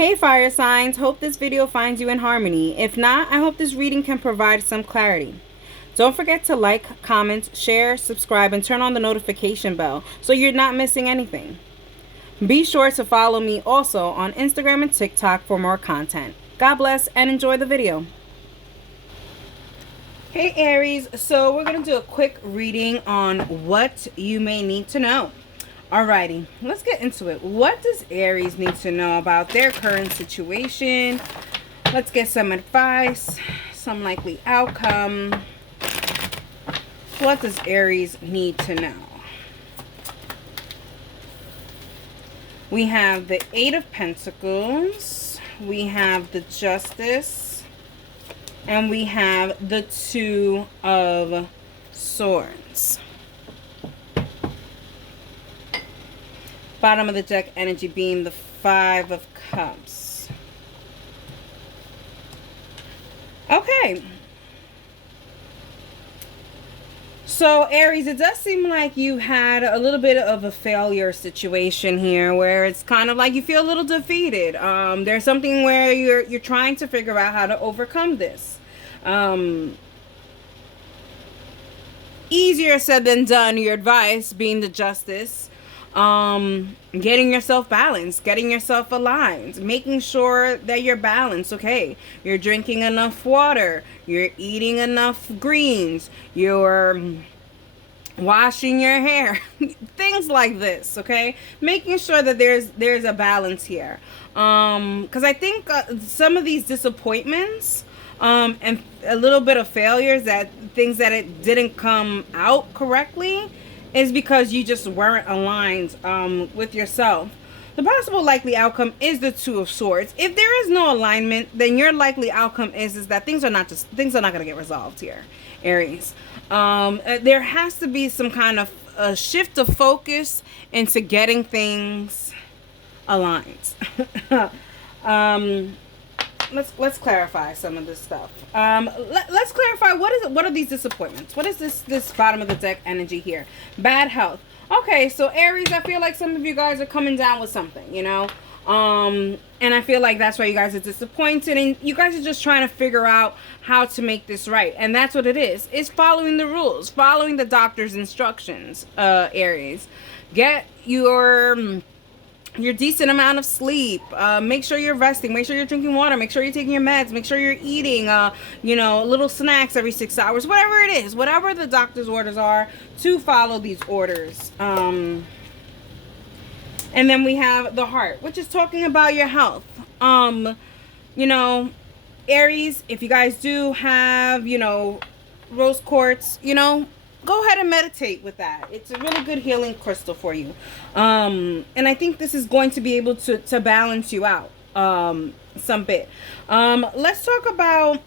Hey fire signs, hope this video finds you in harmony. If not, I hope this reading can provide some clarity. Don't forget to like, comment, share, subscribe, and turn on the notification bell so you're not missing anything. Be sure to follow me also on Instagram and TikTok for more content. God bless and enjoy the video. Hey Aries, so we're going to do a quick reading on what you may need to know. Alrighty, let's get into it. What does Aries need to know about their current situation? Let's get some advice, some likely outcome. What does Aries need to know? We have the Eight of Pentacles, we have the Justice, and we have the Two of Swords. Bottom of the deck energy being the Five of Cups. Okay. So, Aries, it does seem like you had a little bit of a failure situation here where it's kind of like you feel a little defeated. There's something where you're trying to figure out how to overcome this. Easier said than done, your advice being the Justice. Getting yourself balanced, getting yourself aligned, making sure that you're balanced. Okay, you're drinking enough water, you're eating enough greens, you're washing your hair, things like this. Okay, making sure that there's a balance here, because I think some of these disappointments and a little bit of failures, that things that it didn't come out correctly, is because you just weren't aligned with yourself. The possible likely outcome is the Two of Swords. If there is no alignment, then your likely outcome is that things are not going to get resolved here, Aries. There has to be some kind of a shift of focus into getting things aligned. Let's clarify some of this stuff. Let's clarify what are these disappointments? What is this bottom of the deck energy here? Bad health. Okay, so Aries, I feel like some of you guys are coming down with something, you know, and I feel like that's why you guys are disappointed, and you guys are just trying to figure out how to make this right, and that's what it is. It's following the rules, following the doctor's instructions. Aries, get your decent amount of sleep. Make sure you're resting, make sure you're drinking water, make sure you're taking your meds, make sure you're eating little snacks every 6 hours, whatever it is, whatever the doctor's orders are, to follow these orders. And then we have the Heart, which is talking about your health. Aries, if you guys do have rose quartz, go ahead and meditate with that. It's a really good healing crystal for you. And I think this is going to be able to balance you out some bit. Let's talk about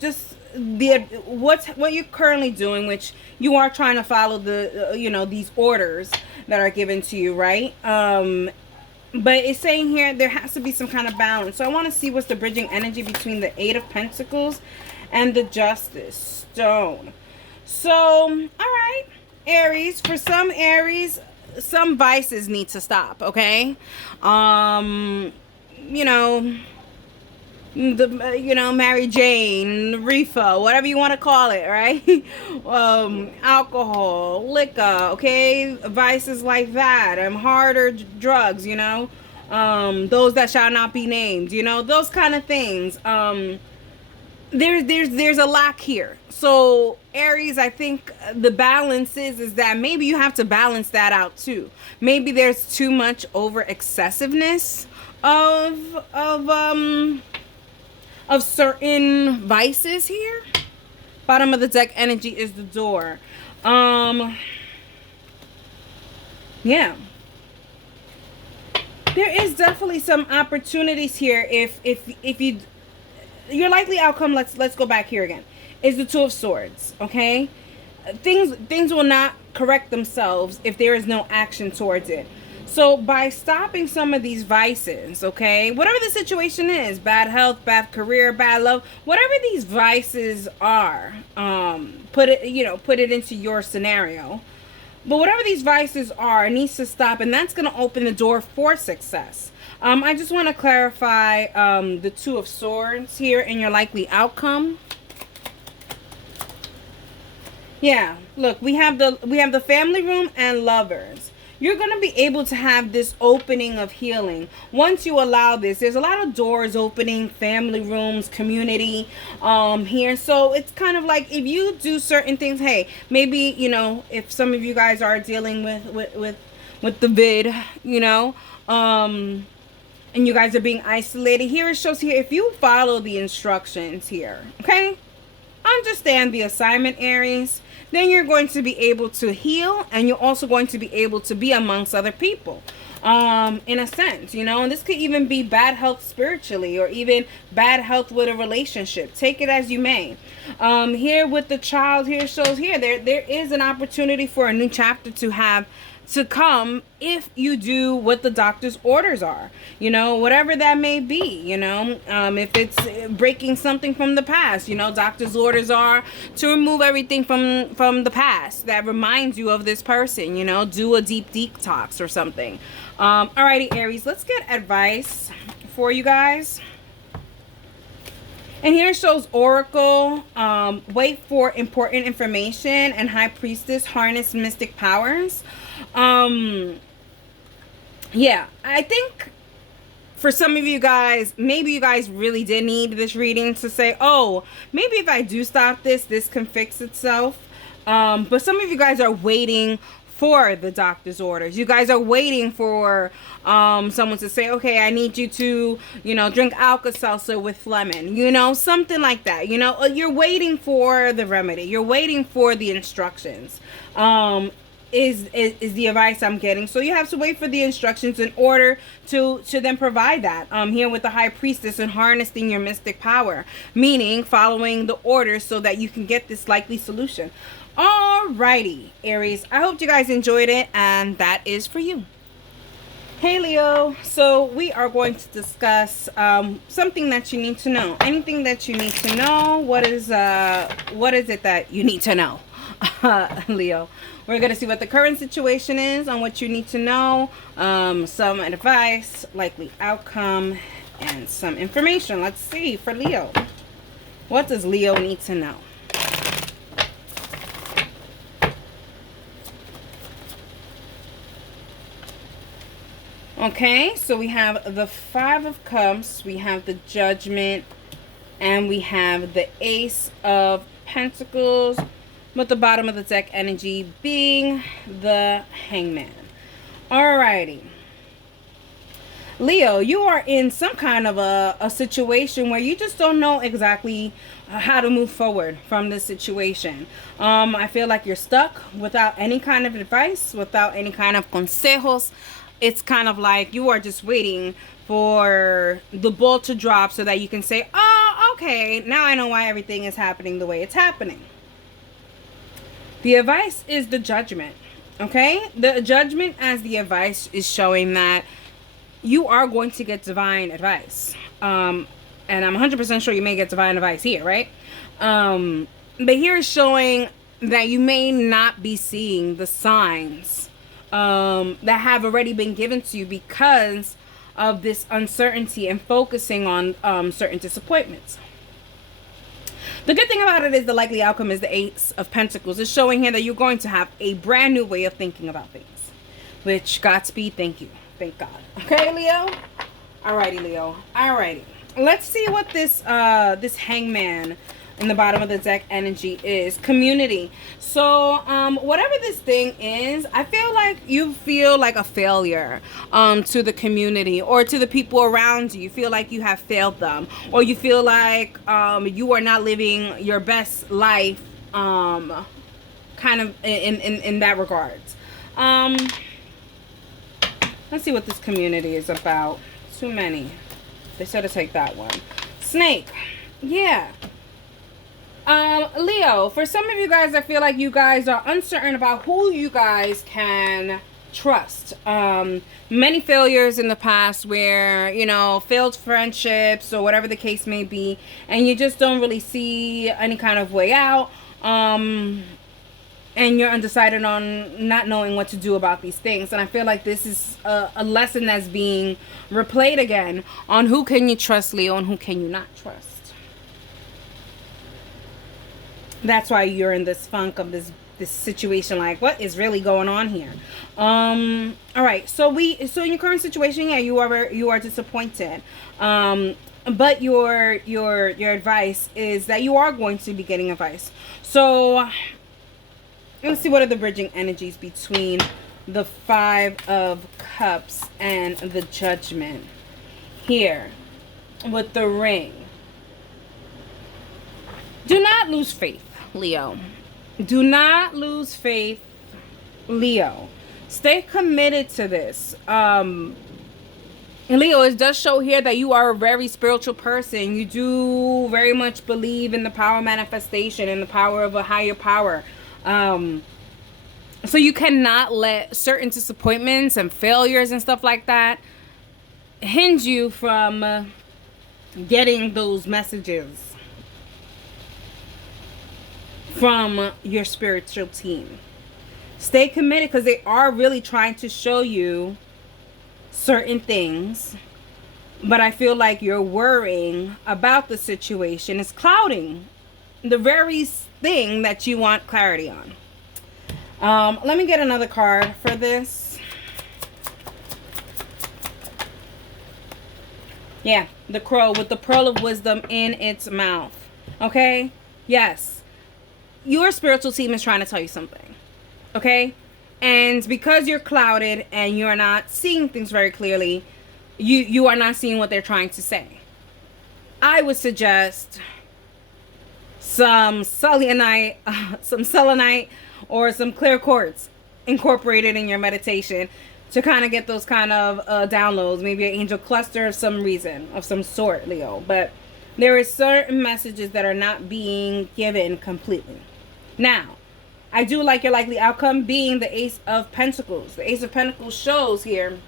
just what you're currently doing, which you are trying to follow these orders that are given to you, right? But it's saying here there has to be some kind of balance. So I want to see what's the bridging energy between the Eight of Pentacles and the Justice Stone. So, all right, Aries, for some Aries, some vices need to stop, okay? Mary Jane, reefer, whatever you want to call it, right? Alcohol, liquor, okay? Vices like that, harder drugs, those that shall not be named, those kind of things. There's a lack here. So Aries, I think the balance is that maybe you have to balance that out too. Maybe there's too much over excessiveness of certain vices here. Bottom of the deck energy is the Door. Yeah. There is definitely some opportunities here if you, your likely outcome, let's go back here again, is the Two of Swords, okay? Things will not correct themselves if there is no action towards it. So by stopping some of these vices, okay, whatever the situation is, bad health, bad career, bad love, whatever these vices are, put it into your scenario. But whatever these vices are needs to stop, and that's going to open the door for success. I just want to clarify the Two of Swords here in your likely outcome. Yeah, look, we have the family room and Lovers. You're going to be able to have this opening of healing once you allow this. There's a lot of doors opening, family rooms, community here. So it's kind of like if you do certain things, hey, maybe, you know, if some of you guys are dealing with the vid, you know, and you guys are being isolated, here it shows here, if you follow the instructions here, okay, understand the assignment, Aries, then you're going to be able to heal, and you're also going to be able to be amongst other people, in a sense, you know. And this could even be bad health spiritually, or even bad health with a relationship. Take it as you may. Here with the child, here shows here there is an opportunity for a new chapter to come if you do what the doctor's orders are, you know, whatever that may be, you know. If it's breaking something from the past, you know, doctor's orders are to remove everything from the past that reminds you of this person, you know, do a deep detox or something. Alrighty, Aries, let's get advice for you guys. And here shows Oracle, wait for important information, and High Priestess, harness mystic powers. Yeah, I think for some of you guys, maybe you guys really did need this reading to say, oh, maybe if I do stop this can fix itself. But some of you guys are waiting for the doctor's orders. You guys are waiting for someone to say, okay, I need you to, you know, drink Alka-Seltzer with lemon, you know, something like that. You know, you're waiting for the remedy. You're waiting for the instructions. Is the advice I'm getting. So you have to wait for the instructions in order to then provide that. Here with the High Priestess and harnessing your mystic power, meaning following the orders so that you can get this likely solution. Alrighty, Aries, I hope you guys enjoyed it, and that is for you. Hey Leo, so we are going to discuss something that you need to know. Anything that you need to know. What is it that you need to know? Leo, we're going to see what the current situation is, on what you need to know, some advice, likely outcome, and some information. Let's see for Leo. What does Leo need to know? Okay, so we have the Five of Cups, we have the Judgment, and we have the Ace of Pentacles, with the bottom of the deck energy being the Hangman. Alrighty. Leo, you are in some kind of a situation where you just don't know exactly how to move forward from this situation. I feel like you're stuck without any kind of advice, without any kind of consejos. It's kind of like you are just waiting for the ball to drop so that you can say, oh, okay, now I know why everything is happening the way it's happening. The advice is the Judgment, okay? The Judgment as the advice is showing that you are going to get divine advice. And I'm 100% sure you may get divine advice here, right? But here is showing that you may not be seeing the signs that have already been given to you because of this uncertainty and focusing on certain disappointments. The good thing about it is the likely outcome is the Ace of Pentacles. It's showing here that you're going to have a brand new way of thinking about things. Which, Godspeed, thank you. Thank God. Okay, Leo? Alrighty, Leo. Alrighty. Let's see what this Hangman in the bottom of the deck energy is. Community. So, whatever this thing is, I feel like you feel like a failure to the community or to the people around you. You feel like you have failed them, or you feel like you are not living your best life, kind of in that regards. Let's see what this community is about. Too many. They said to take that one. Snake. Yeah. Leo, for some of you guys, I feel like you guys are uncertain about who you guys can trust. Many failures in the past where, you know, failed friendships or whatever the case may be, and you just don't really see any kind of way out. and you're undecided on not knowing what to do about these things. And I feel like this is a lesson that's being replayed again on who can you trust, Leo, and who can you not trust. That's why you're in this funk of this situation, like what is really going on here. All right, so in your current situation, yeah, you are disappointed, but your advice is that you are going to be getting advice. So let's see, what are the bridging energies between the 5 of Cups and the Judgment here with the Ring. Do not lose faith, Leo. Do not lose faith, Leo. Stay committed to this. Leo, it does show here that you are a very spiritual person. You do very much believe in the power of manifestation and the power of a higher power. So you cannot let certain disappointments and failures and stuff like that hinge you from getting those messages from your spiritual team. Stay committed, because they are really trying to show you certain things, but I feel like you're worrying about the situation is clouding the very thing that you want clarity on. Let me get another card for this. Yeah, the Crow with the pearl of wisdom in its mouth. Okay? Yes. Your spiritual team is trying to tell you something. Okay? And because you're clouded and you're not seeing things very clearly, you are not seeing what they're trying to say. I would suggest some selenite, or some clear quartz incorporated in your meditation to kind of get those kind of downloads. Maybe an angel cluster of some reason, of some sort, Leo. But there is certain messages that are not being given completely. Now, I do like your likely outcome being the Ace of Pentacles. The Ace of Pentacles shows here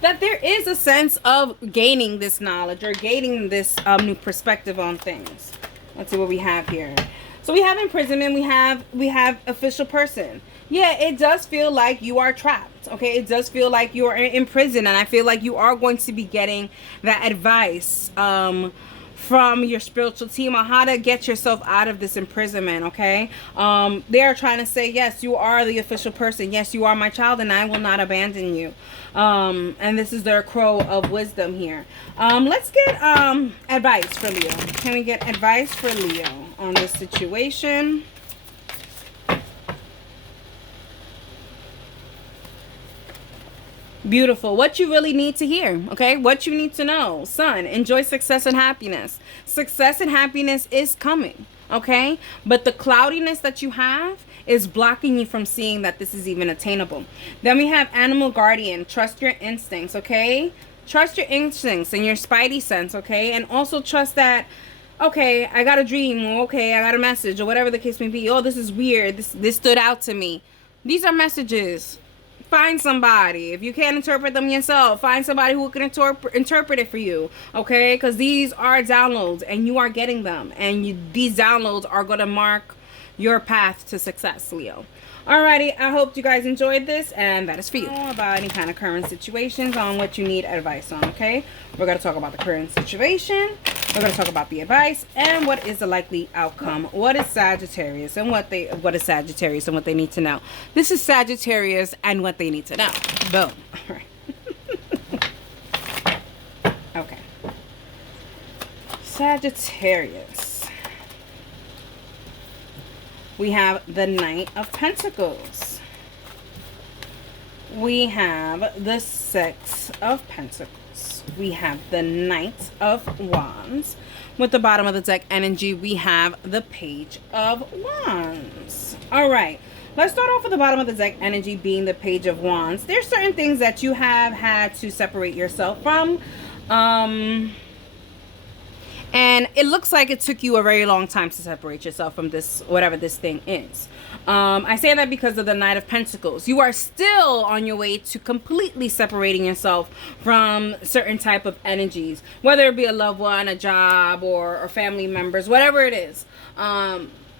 that there is a sense of gaining this knowledge or gaining this new perspective on things. Let's see what we have here. So we have imprisonment, we have official person. Yeah, it does feel like you are trapped. Okay, it does feel like you are in prison, and I feel like you are going to be getting that advice from your spiritual team on how to get yourself out of this imprisonment. Okay, they are trying to say, yes, you are the official person. Yes, you are my child, and I will not abandon you. And this is their Crow of wisdom here. Let's get advice for Leo. Can we get advice for Leo on this situation? Beautiful. What you really need to hear, okay? What you need to know. Sun, enjoy success and happiness. Success and happiness is coming, okay? But the cloudiness that you have is blocking you from seeing that this is even attainable. Then we have animal guardian. Trust your instincts, okay? Trust your instincts and your spidey sense, okay? And also trust that, okay, I got a dream, or okay, I got a message, or whatever the case may be. Oh, this is weird. This stood out to me. These are messages. Find somebody. If you can't interpret them yourself, find somebody who can interpret it for you, okay? Because these are downloads, and you are getting them. And these downloads are going to mark your path to success, Leo. Alrighty, I hope you guys enjoyed this, and that is for you. About any kind of current situations on what you need advice on, okay? We're going to talk about the current situation. We're going to talk about the advice and what is the likely outcome. What is Sagittarius and what is Sagittarius and what they need to know. This is Sagittarius and what they need to know. Boom. All right. Okay. Sagittarius. We have the Knight of Pentacles. We have the Six of Pentacles. We have the Knight of Wands. With the bottom of the deck energy, we have the Page of Wands. All right. Let's start off with the bottom of the deck energy being the Page of Wands. There's certain things that you have had to separate yourself from. And it looks like it took you a very long time to separate yourself from this, whatever this thing is. I say that because of the Knight of Pentacles. You are still on your way to completely separating yourself from certain type of energies, whether it be a loved one, a job, or family members, whatever it is.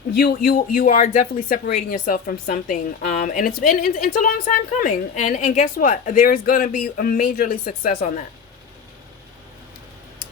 you are definitely separating yourself from something, and it's a long time coming, and guess what, there is going to be a majorly success on that.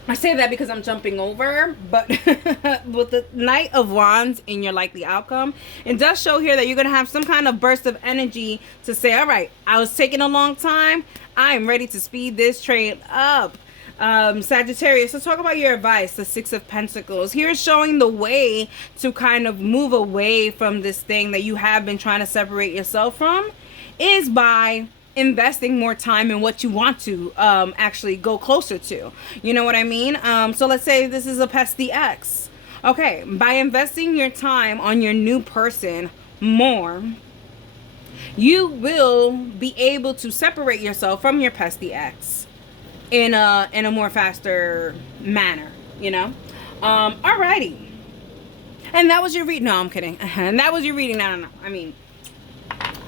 I say that because I'm jumping over, but with the Knight of Wands in your likely outcome, it does show here that you're going to have some kind of burst of energy to say, all right, I was taking a long time, I am ready to speed this train up. Sagittarius, let's talk about your advice. The Six of Pentacles here is showing the way to kind of move away from this thing that you have been trying to separate yourself from, is by investing more time in what you want to actually go closer to. You know what I mean? So let's say this is a pesty ex. Okay, by investing your time on your new person more, you will be able to separate yourself from your pesty ex in a more faster manner, you know. Alrighty, and that was your reading. No, I'm kidding. And that was your reading. No. I mean,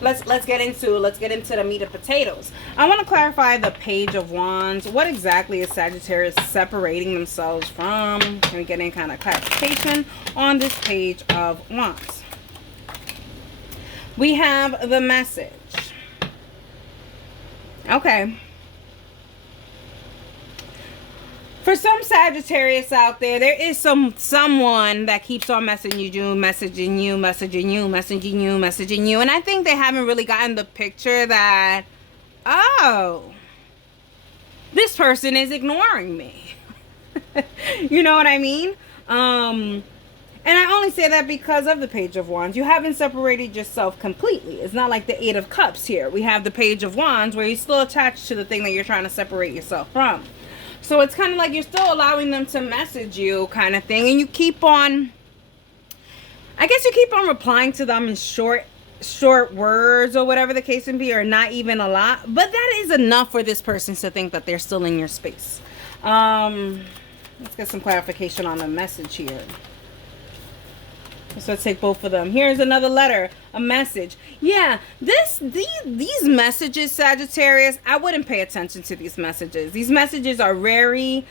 let's get into the meat of potatoes. I want to clarify the Page of Wands. What exactly is Sagittarius separating themselves from? Can we get any kind of clarification on this Page of Wands? We have the message. Okay. For some Sagittarius out there, there is someone that keeps on messaging you. And I think they haven't really gotten the picture that, oh, this person is ignoring me. You know what I mean? And I only say that because of the Page of Wands. You haven't separated yourself completely. It's not like the Eight of Cups here. We have the Page of Wands where you're still attached to the thing that you're trying to separate yourself from. So it's kind of like you're still allowing them to message you kind of thing. And you keep on, I guess you keep on replying to them in short words or whatever the case may be, or not even a lot. But that is enough for this person to think that they're still in your space. Let's get some clarification on the message here. So let's take both of them. Here's another letter, a message. Yeah, these messages, Sagittarius, I wouldn't pay attention to these messages. These messages are very,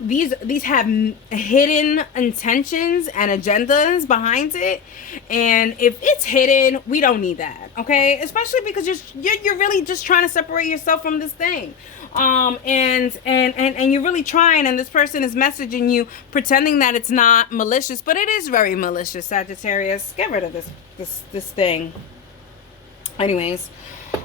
these have hidden intentions and agendas behind it. And if it's hidden, we don't need that, okay? Especially because you're really just trying to separate yourself from this thing. And you're really trying, and this person is messaging you pretending that it's not malicious, but it is very malicious, Sagittarius. Get rid of this thing. Anyways,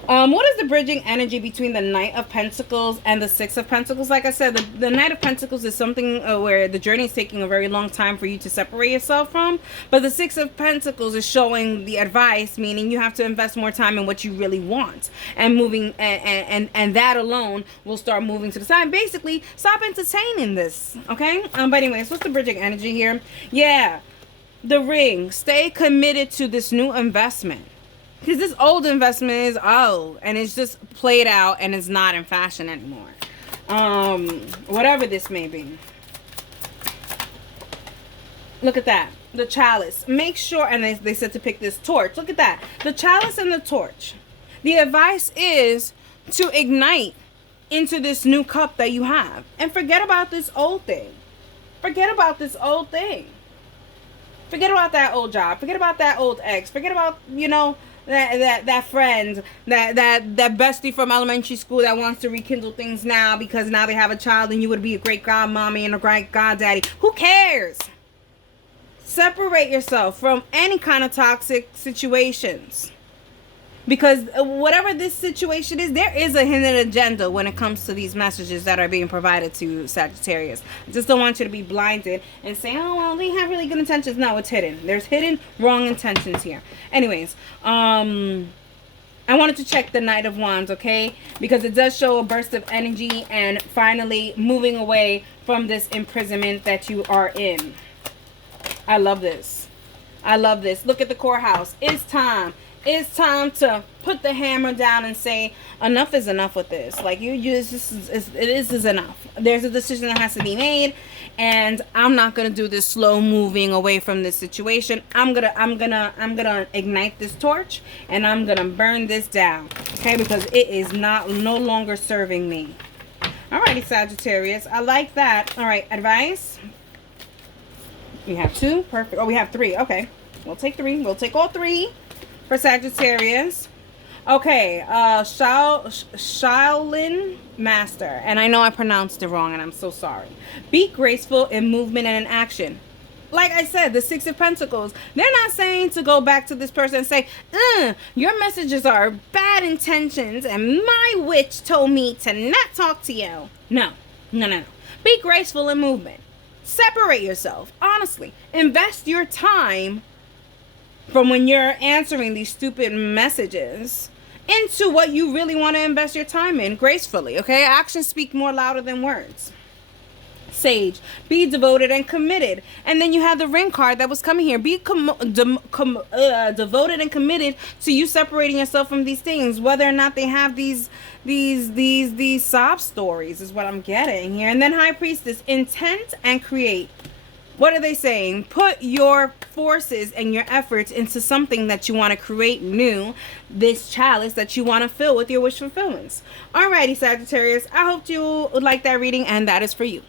what is the bridging energy between the Knight of Pentacles and the Six of Pentacles? Like I said, the Knight of Pentacles is something where the journey is taking a very long time for you to separate yourself from. But the Six of Pentacles is showing the advice, meaning you have to invest more time in what you really want. And moving, and that alone will start moving to the side. Basically, stop entertaining this, okay? But anyways, what's the bridging energy here? Yeah, the Ring. Stay committed to this new investment. Because this old investment is old and it's just played out and it's not in fashion anymore. Whatever this may be. Look at that. The chalice. Make sure, and they said to pick this torch. Look at that. The chalice and the torch. The advice is to ignite into this new cup that you have. And forget about this old thing. Forget about this old thing. Forget about that old job. Forget about that old ex. Forget about, you know, that friend, that bestie from elementary school that wants to rekindle things now because now they have a child and you would be a great godmommy and a great goddaddy. Who cares? Separate yourself from any kind of toxic situations. Because whatever this situation is, there is a hidden agenda when it comes to these messages that are being provided to Sagittarius. I just don't want you to be blinded and say, oh, well, they have really good intentions. No, it's hidden. There's hidden wrong intentions here. Anyways, I wanted to check the Knight of Wands, okay? Because it does show a burst of energy and finally moving away from this imprisonment that you are in. I love this. I love this. Look at the courthouse. It's time. It's time to put the hammer down and say enough is enough with this. Like this is enough. There's a decision that has to be made, and I'm not gonna do this slow moving away from this situation. I'm gonna ignite this torch and I'm gonna burn this down. Okay, because it is no longer serving me. Alrighty, Sagittarius. I like that. Alright, advice. We have 2. Perfect. Oh, we have 3. Okay. We'll take 3. We'll take all 3 for Sagittarius. Okay. Shaolin Master. And I know I pronounced it wrong, and I'm so sorry. Be graceful in movement and in action. Like I said, the 6 of Pentacles. They're not saying to go back to this person and say, your messages are bad intentions, and my witch told me to not talk to you. No. No, no, no. Be graceful in movement. Separate yourself. Honestly, invest your time from when you're answering these stupid messages into what you really want to invest your time in gracefully, okay? Actions speak more louder than words. Sage, be devoted and committed. And then you have the Ring card that was coming here. Be devoted and committed to you separating yourself from these things, whether or not they have these sob stories is what I'm getting here. And then High Priestess, intent and create. What are they saying? Put your forces and your efforts into something that you want to create new, this chalice that you want to fill with your wish fulfillments. Alrighty, Sagittarius, I hope you like that reading, and that is for you.